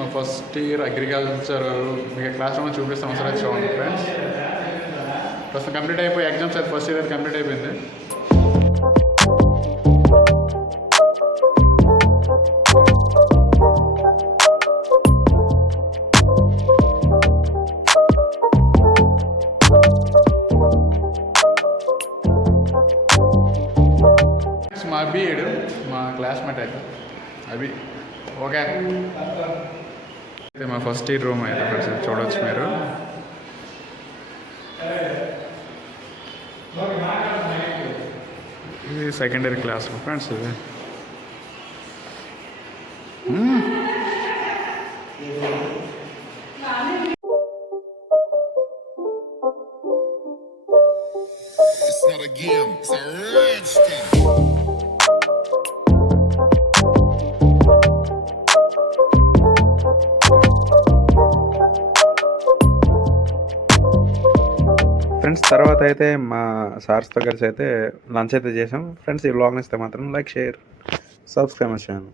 మా first year agriculture మీకు class room చూపిస్తాం ఒకసారి చూడండి ఫ్రెండ్స్. ప్రస్తుతం కంప్లీట్ అయిపోయి ఎగ్జామ్స్ అయితే ఫస్ట్ ఇయర్ కంప్లీట్ అయిపోయింది. మా అభి ఏడు మా క్లాస్మేట్ అయితే అభి. ఓకే, అయితే మా ఫస్ట్ ఇయర్ రూమ్ అయితే ఫ్రెండ్స్ చూడవచ్చు మీరు. ఇది సెకండ్ ఇయర్ క్లాస్ ఫ్రెండ్స్. ఇది It's not a game, it's a rich thing. Friends తర్వాత అయితే మా సార్స్తో కలిసి అయితే లంచ్ అయితే చేసాం ఫ్రెండ్స్. ఈ వ్లాగ్ నచ్చితే మాత్రం లైక్, షేర్, సబ్స్క్రైబ్ చేయండి.